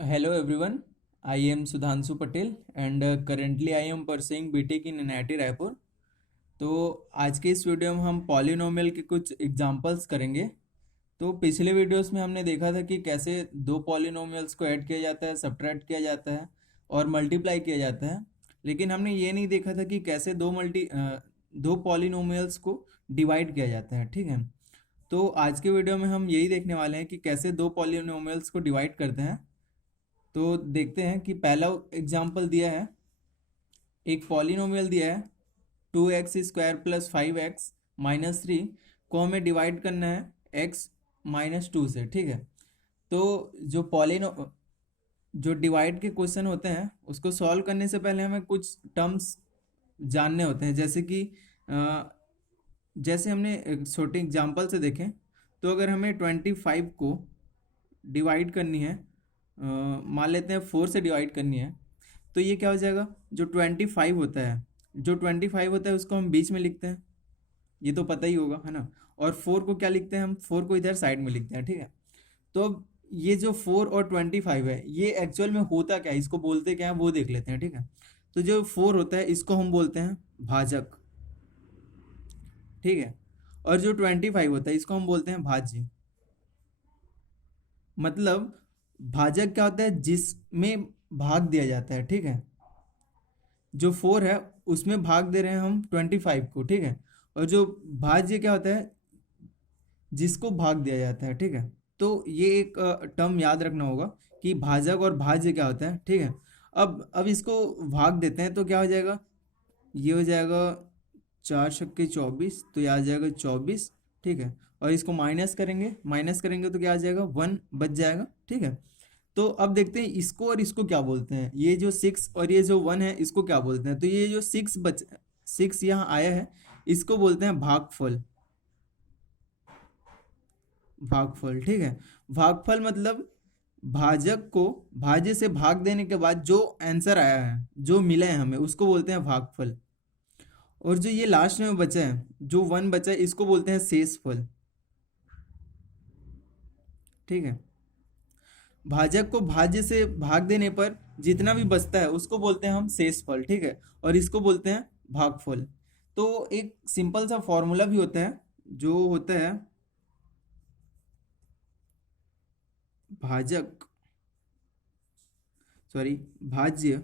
Hello everyone, I am Sudhanshu Patel and currently I am pursuing BTech in NIT Raipur. तो आज के इस video में हम पॉलिनोमियल के कुछ एग्जांपल्स करेंगे। तो पिछले वीडियोस में हमने देखा था कि कैसे दो पॉलिनोमियल्स को ऐड किया जाता है, सब्ट्रैक्ट किया जाता है और मल्टीप्लाई किया जाता है, लेकिन हमने ये नहीं देखा था कि कैसे दो पॉलिनोमियल्स को डिवाइड किया जाता है। ठीक है, तो आज के वीडियो में हम यही देखने वाले हैं कि कैसे दो पॉलिनोमियल्स को डिवाइड करते हैं। तो देखते हैं कि पहला एग्जाम्पल दिया है, एक पॉलिनोमियल दिया है 2x² + 5x - 3 को हमें डिवाइड करना है x - 2 से। ठीक है, तो जो डिवाइड के क्वेश्चन होते हैं उसको सॉल्व करने से पहले हमें कुछ टर्म्स जानने होते हैं, जैसे कि जैसे हमने एक छोटे एग्जाम्पल से देखें तो अगर हमें 25 को डिवाइड करनी है, मान लेते हैं 4 से डिवाइड करनी है, तो ये क्या हो जाएगा, जो 25 होता है उसको हम बीच में लिखते हैं, ये तो पता ही होगा है ना। और 4 को क्या लिखते हैं, हम 4 को इधर साइड में लिखते हैं। ठीक है, तो अब ये जो 4 और 25 है ये एक्चुअल में होता क्या है, इसको बोलते क्या है वो देख लेते हैं। ठीक है, तो जो 4 होता है इसको हम बोलते हैं भाजक। ठीक है, और जो 25 होता है इसको हम बोलते हैं भाज्य। मतलब भाजक क्या होता है, जिसमें भाग दिया जाता है। ठीक है, जो 4 है उसमें भाग दे रहे हैं हम 25 को। ठीक है, और जो भाज्य क्या होता है, जिसको भाग दिया जाता है। ठीक है, तो ये एक टर्म याद रखना होगा कि भाजक और भाज्य क्या होता है। ठीक है, अब इसको भाग देते हैं तो क्या हो जाएगा, ये हो जाएगा 4×24, तो ये आ जाएगा 24। ठीक है, और इसको माइनस करेंगे तो क्या आ जाएगा, 1 बच जाएगा। ठीक है, तो अब देखते हैं इसको और इसको क्या बोलते हैं, ये जो 6 और ये जो 1 है इसको क्या बोलते हैं। तो ये जो 6 यहाँ आया है इसको बोलते हैं भागफल। ठीक है, भागफल मतलब भाजक को भाज्य से भाग देने के बाद जो आंसर आया है, जो मिला है हमें, उसको बोलते हैं भागफल। और जो ये लास्ट में बचा है, जो 1 बचा है, इसको बोलते हैं शेषफल। ठीक है, भाजक को भाज्य से भाग देने पर जितना भी बचता है उसको बोलते हैं हम शेषफल। ठीक है, और इसको बोलते हैं भागफल। तो एक सिंपल सा फॉर्मूला भी होता है, जो होता है भाजक सॉरी भाज्य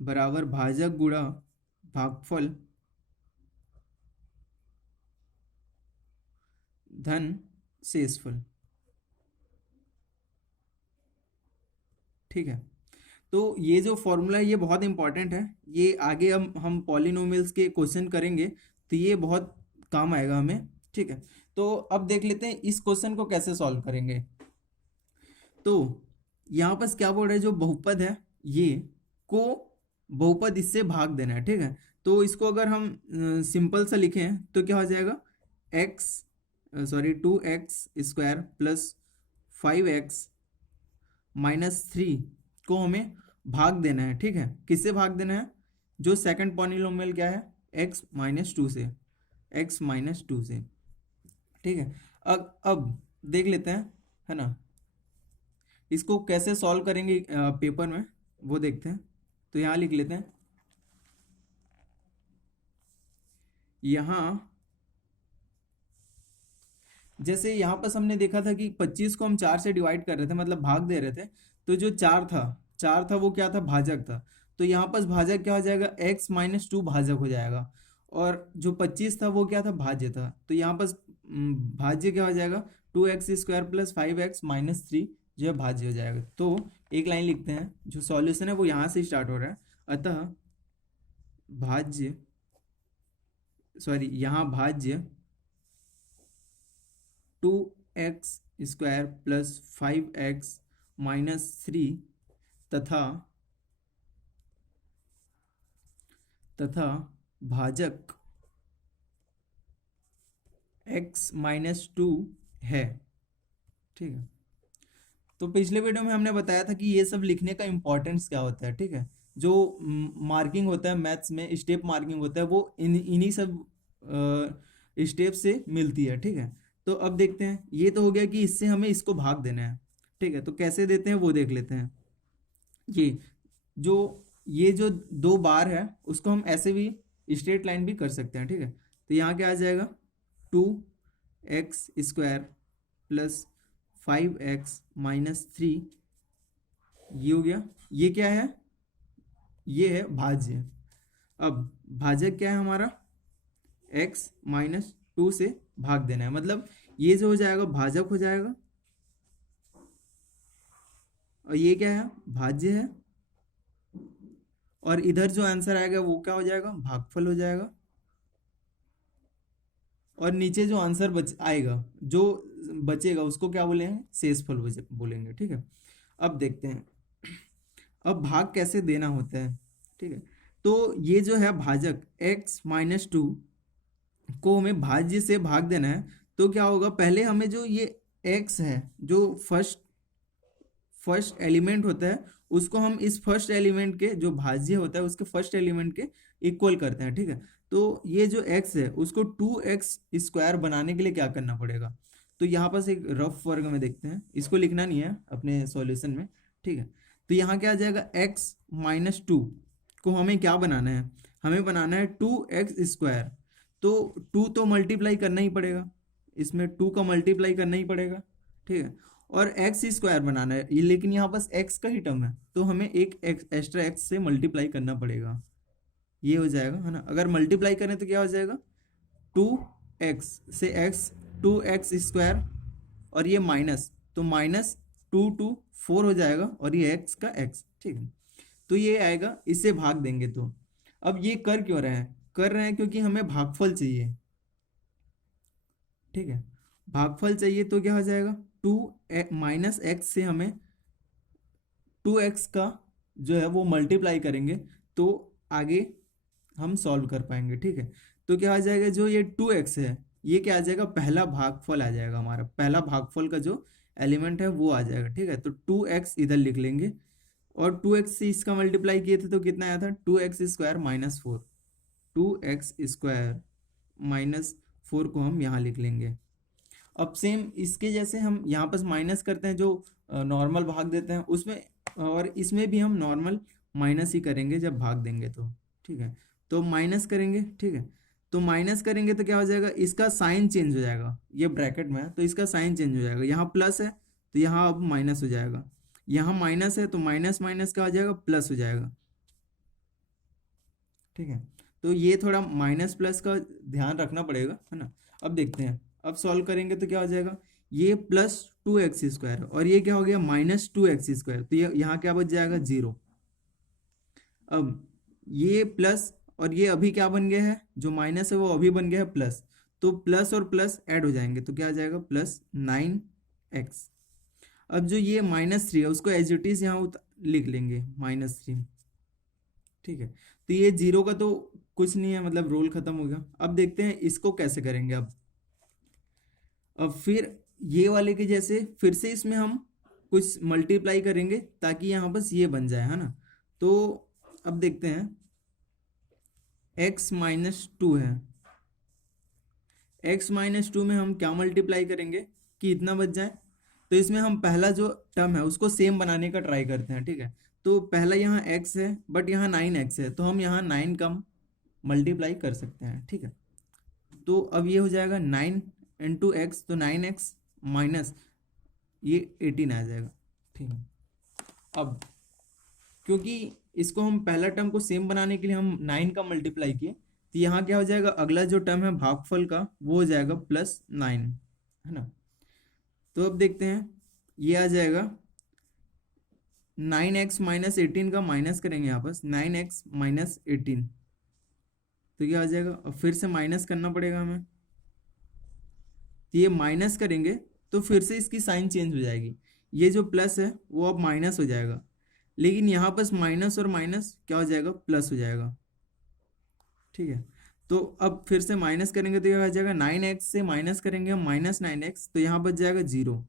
बराबर भाजक गुणा भागफल धन शेषफल। ठीक है, तो ये जो फॉर्मूला है ये बहुत इंपॉर्टेंट है, ये आगे हम पॉलिनोमियल्स के क्वेश्चन करेंगे तो ये बहुत काम आएगा हमें। ठीक है, तो अब देख लेते हैं इस क्वेश्चन को कैसे सॉल्व करेंगे। तो यहाँ पर क्या बोल रहे हैं, जो बहुपद है ये को बहुपद इससे भाग देना है। ठीक है, तो इसको अगर हम सिंपल सा लिखें तो क्या हो जाएगा, एक्स 2x² + 5x - 3 को हमें भाग देना है। ठीक है, किससे भाग देना है, जो सेकंड पॉलिनोमियल क्या है, x - 2 से, ठीक है, अब देख लेते हैं, है ना, इसको कैसे सॉल्व करेंगे पेपर में वो देखते हैं। तो यहाँ लिख लेते हैं, यहाँ जैसे यहाँ पर हमने देखा था कि 25 को हम 4 से डिवाइड कर रहे थे, मतलब भाग दे रहे थे, तो जो 4 था वो क्या था, भाजक था। तो यहाँ पर भाजक क्या हो जाएगा, x - 2 भाजक हो जाएगा, और जो 25 था वो क्या था, भाज्य था। तो यहाँ पर भाज्य क्या हो जाएगा, 2x² + 5x - 3 जो है भाज्य हो जाएगा। तो एक लाइन लिखते हैं, जो सॉल्यूशन है वो यहाँ से स्टार्ट हो रहा है, अतः यहाँ भाज्य 2x² + 5x - 3 तथा भाजक x - 2 है। ठीक है, तो पिछले वीडियो में हमने बताया था कि ये सब लिखने का इंपॉर्टेंस क्या होता है। ठीक है, जो मार्किंग होता है मैथ्स में, स्टेप मार्किंग होता है, वो इन्हीं सब स्टेप से मिलती है। ठीक है, तो अब देखते हैं, ये तो हो गया कि इससे हमें इसको भाग देना है। ठीक है, तो कैसे देते हैं वो देख लेते हैं। ये जो ये जो दो बार है उसको हम ऐसे भी स्ट्रेट लाइन भी कर सकते हैं। ठीक है, तो यहाँ क्या आ जाएगा, 2x² प्लस 5x-3, ये हो गया। ये क्या है, ये है भाज्य। अब भाजक क्या है हमारा, x-2 से भाग देना है, मतलब ये जो हो जाएगा भाजक हो जाएगा, और ये क्या है, भाज्य है, और इधर जो आंसर आएगा वो क्या हो जाएगा, भागफल हो जाएगा। और नीचे जो आंसर आएगा, जो बचेगा उसको क्या बोलेंगे, शेषफल बोलेंगे। ठीक है, अब देखते हैं अब भाग कैसे देना होता है। ठीक है, तो ये जो है भाजक x-2 को हमें भाज्य से भाग देना है। तो क्या होगा, पहले हमें जो ये x है, जो फर्स्ट एलिमेंट होता है, उसको हम इस फर्स्ट एलिमेंट के जो भाज्य होता है उसके फर्स्ट एलिमेंट के इक्वल करते हैं। ठीक है, तो ये जो x है उसको 2x² बनाने के लिए क्या करना पड़ेगा, तो यहाँ पर एक रफ वर्ग में देखते हैं, इसको लिखना नहीं है अपने सॉल्यूशन में। ठीक है, तो यहाँ क्या आ जाएगा, x-2 को हमें क्या बनाना है, हमें बनाना है 2x²। तो 2 तो मल्टीप्लाई करना ही पड़ेगा, इसमें 2 का मल्टीप्लाई करना ही पड़ेगा। ठीक है, और x² बनाना है, लेकिन यहाँ पास x का ही टर्म है, तो हमें एक एक्स्ट्रा x से मल्टीप्लाई करना पड़ेगा, ये हो जाएगा, है ना। अगर मल्टीप्लाई करें तो क्या हो जाएगा, 2x से x, 2x², और ये माइनस, तो -2 हो जाएगा, और ये x का x। ठीक है, तो ये आएगा, इससे भाग देंगे। तो अब ये कर क्यों रहे हैं, कर रहे हैं क्योंकि हमें भागफल चाहिए। ठीक है, भागफल चाहिए, तो क्या हो जाएगा, -x से हमें 2x का जो है वो मल्टीप्लाई करेंगे, तो आगे हम सॉल्व कर पाएंगे। ठीक है, तो क्या आ जाएगा, जो ये 2x है ये क्या आ जाएगा, पहला भागफल आ जाएगा, हमारा पहला भागफल का जो एलिमेंट है वो आ जाएगा। ठीक है, तो 2x इधर लिख लेंगे, और 2x से इसका मल्टीप्लाई किए थे तो कितना आया था, 2x² - 4, 2x² - 4 को हम यहाँ लिख लेंगे। अब सेम इसके जैसे हम यहाँ पर माइनस करते हैं, जो नॉर्मल भाग देते हैं उसमें, और इसमें भी हम नॉर्मल माइनस ही करेंगे जब भाग देंगे तो। ठीक है, तो माइनस करेंगे। ठीक है, तो माइनस करेंगे तो क्या हो जाएगा, इसका साइन चेंज हो जाएगा, ये ब्रैकेट में है तो इसका साइन चेंज हो जाएगा, यहाँ प्लस है तो यहाँ अब माइनस हो जाएगा, यहाँ माइनस है तो माइनस माइनस क्या हो जाएगा, प्लस हो जाएगा। ठीक है, तो ये थोड़ा माइनस प्लस का ध्यान रखना पड़ेगा, है ना। अब देखते हैं, अब सॉल्व करेंगे तो क्या हो जाएगा, ये +2x², और ये क्या हो गया, -2x², तो ये यहाँ क्या बच जाएगा, 0। अब ये प्लस और ये अभी क्या बन गया है, जो माइनस है वो अभी बन गया है प्लस, तो प्लस और प्लस ऐड हो जाएंगे, तो क्या आ जाएगा, +9x। अब जो ये -3 है उसको एज इट इज यहाँ लिख लेंगे, -3। ठीक है, तो ये 0 का तो कुछ नहीं है, मतलब रोल खत्म हो गया। अब देखते हैं इसको कैसे करेंगे। अब फिर ये वाले के जैसे फिर से इसमें हम कुछ मल्टीप्लाई करेंगे ताकि यहाँ बस ये बन जाए, है ना। तो अब देखते हैं, x-2 है, x-2 में हम क्या मल्टीप्लाई करेंगे कि इतना बच जाए, तो इसमें हम पहला जो टर्म है उसको सेम बनाने का ट्राई करते हैं। ठीक है, तो पहला यहाँ x है बट यहाँ 9x है, तो हम यहाँ 9 का मल्टीप्लाई कर सकते हैं। ठीक है, तो अब ये हो जाएगा 9 × x, तो 9x माइनस ये 18 आ जाएगा। ठीक है, अब क्योंकि इसको हम पहला टर्म को सेम बनाने के लिए हम 9 का मल्टीप्लाई किए, तो यहाँ क्या हो जाएगा, अगला जो टर्म है भागफल का वो हो जाएगा +9, है ना। तो अब देखते हैं, ये आ जाएगा 9x - 18 का माइनस करेंगे यहाँ पर, 9x - 18, तो क्या आ जाएगा, अब फिर से माइनस करना पड़ेगा हमें, तो ये माइनस करेंगे तो फिर से इसकी साइन चेंज हो जाएगी, ये जो प्लस है वो अब माइनस हो जाएगा, लेकिन यहाँ पर माइनस और माइनस क्या हो जाएगा, प्लस हो जाएगा। ठीक है, तो अब फिर से माइनस करेंगे तो क्या हो जाएगा, 9x से माइनस करेंगे हम -9x, तो यहाँ बच जाएगा 0।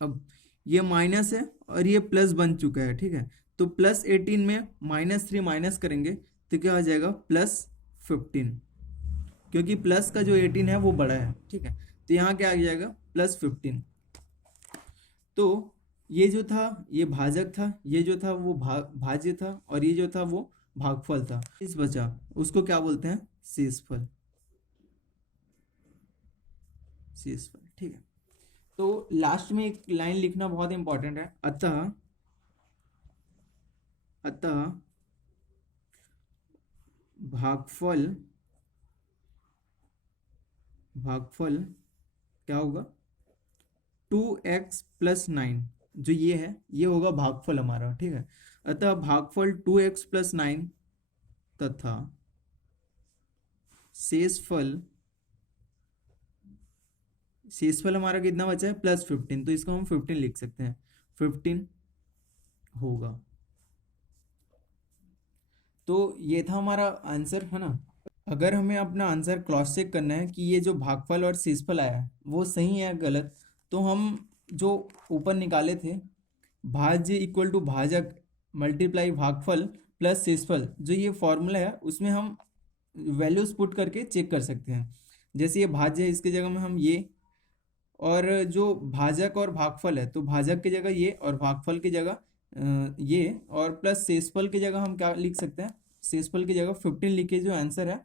अब ये माइनस है और ये प्लस बन चुका है। ठीक है, तो +18 में -3 माइनस करेंगे तो क्या हो जाएगा, +15, क्योंकि प्लस का जो 18 है वो बड़ा है। ठीक है, तो यहाँ क्या आ जाएगा +15। तो ये जो था ये भाजक था, ये जो था वो भाज्य था, और ये जो था वो भागफल था। इस बचा उसको क्या बोलते हैं, शेषफल। शेषफल, ठीक है। तो लास्ट में एक लाइन लिखना बहुत इंपॉर्टेंट है, अतः अतः भागफल भागफल क्या होगा, 2x + 9। जो ये है ये होगा भागफल हमारा, ठीक है। अतः भागफल 2x + 9 तथा शेषफल शेषफल हमारा कितना बचा है, +15। तो इसको हम 15 लिख सकते हैं, 15 होगा। तो ये था हमारा आंसर, है ना। अगर हमें अपना आंसर क्रॉस चेक करना है कि ये जो भागफल और शेषफल आया है वो सही है या गलत, तो हम जो ऊपर निकाले थे भाज्य इक्वल टू भाजक मल्टीप्लाई भागफल प्लस शेषफल, जो ये फॉर्मूला है उसमें हम वैल्यूज पुट करके चेक कर सकते हैं। जैसे ये भाज्य है, इसके जगह में हम ये, और जो भाजक और भागफल है तो भाजक की जगह ये और भागफल की जगह ये, और प्लस शेषफल की जगह हम क्या लिख सकते हैं, शेषफल की जगह 15 लिख के जो आंसर है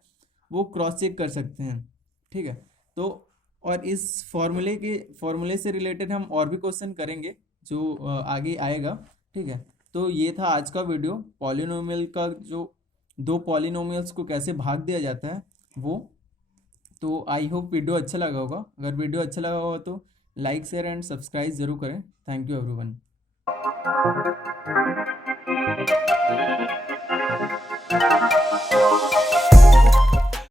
वो क्रॉस चेक कर सकते हैं, ठीक है। तो और इस फॉर्मूले से रिलेटेड हम और भी क्वेश्चन करेंगे जो आगे आएगा, ठीक है। तो ये था आज का वीडियो, पॉलिनोमियल का जो दो पॉलिनोमियल्स को कैसे भाग दिया जाता है वो। तो आई होप वीडियो अच्छा लगा होगा। अगर वीडियो अच्छा लगा होगा तो लाइक शेयर एंड सब्सक्राइब जरूर करें। Thank you everyone.